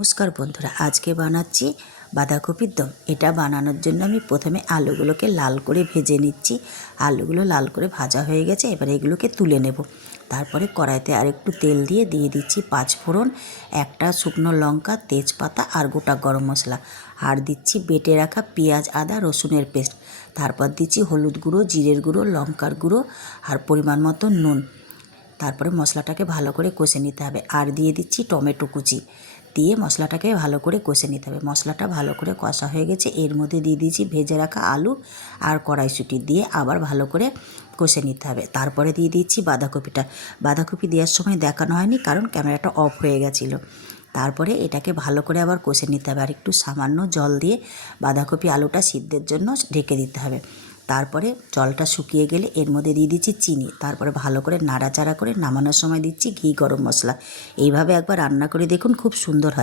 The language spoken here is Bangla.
নমস্কার বন্ধুরা, আজকে বানাচ্ছি বাঁধাকপির দম। এটা বানানোর জন্য আমি প্রথমে আলুগুলোকে লাল করে ভেজে নিচ্ছি। আলুগুলো লাল করে ভাজা হয়ে গেছে, এবার এগুলোকে তুলে নেব। তারপরে কড়াইতে আরেকটু তেল দিয়ে দিচ্ছি 5 ফোড়ন, একটা শুকনো লঙ্কা, তেজপাতা আর গোটা গরম মশলা, আর দিচ্ছি বেটে রাখা পেঁয়াজ, আদা, রসুনের পেস্ট। তারপর দিচ্ছি হলুদ গুঁড়ো, জিরের গুঁড়ো, লঙ্কার গুঁড়ো আর পরিমাণ মতো নুন। তারপরে মশলাটাকে ভালো করে কষে নিতে হবে, আর দিয়ে দিচ্ছি টমেটো কুচি। দিয়ে মশলাটাকে ভালো করে কষে নিতে হবে। মশলাটা ভালো করে কষা হয়ে গেছে, এর মধ্যে দিয়ে দিয়েছি ভেজে রাখা আলু আর কড়াইশুঁটি, দিয়ে আবার ভালো করে কষে নিতে হবে। তারপরে দিয়ে দিচ্ছি বাঁধাকপিটা। বাঁধাকপি দেওয়ার সময় দেখানো হয়নি, কারণ ক্যামেরাটা অফ হয়ে গেছিলো। তারপরে এটাকে ভালো করে আবার কষে নিতে হবে, আর একটু সামান্য জল দিয়ে বাঁধাকপি আলুটা সিদ্ধের জন্য ঢেকে দিতে হবে। তারপরে জলটা শুকিয়ে গেলে এর মধ্যে দিয়ে দিচ্ছি চিনি। তারপরে ভালো করে নাড়াচাড়া করে নামানোর সময় দিচ্ছি ঘি, গরম মশলা। এইভাবে একবার রান্না করে দেখুন, খুব সুন্দর হয়।